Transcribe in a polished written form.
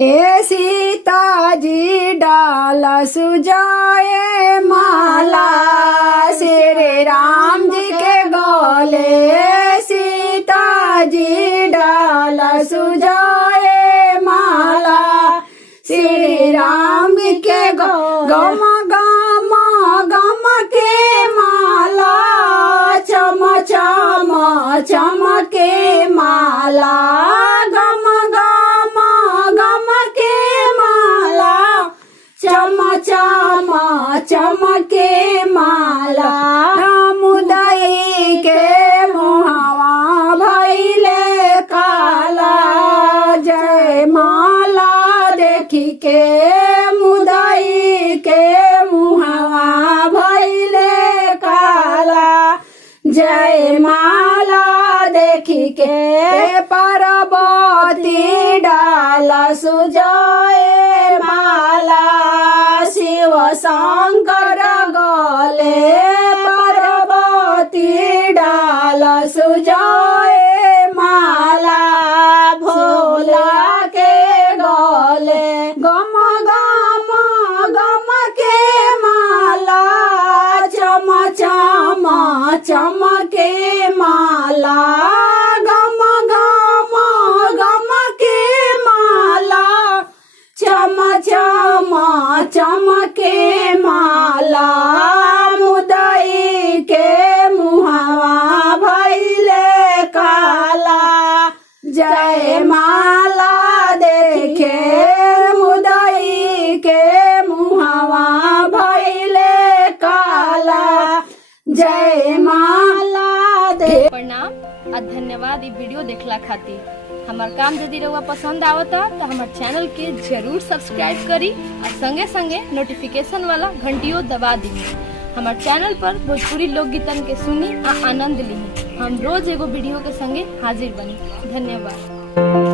ए सीता जी डाल सुजाए माला श्री राम जी के गले सीता जी डाल सुजाए माला श्री राम के गम गम गम के माला चम चम चम के माला गम गम गम के माला चम चम चम के माला मुदई के मुहावा भैले काला जय माला देखी के मुदई के मुहावा भैले काला जय माला देखी के पार्वती डाल सुजाए माला शिव शंकर गले पार्वती डाल सुजाए माला भोला के गले गम गम गम के माला चम चम चम के माला गम गम गम के माला चम चम चम के माला मुदई के मुहावा भैले काला जय माला देखे मुदई के मुहावा भैले काला जय माला दे। प्रणाम और धन्यवाद। ये वीडियो देखला खातिर। हमार काम यदि रउआ पसंद आवता तो हमार चैनल के जरूर सब्सक्राइब करी और संगे संगे नोटिफिकेशन वाला घंटियों दबा दी। हमार चैनल पर भोजपुरी लोकगीतन के सुनी आ आनंद ली। हम रोज एगो वीडियो के संगे हाजिर बनी। धन्यवाद।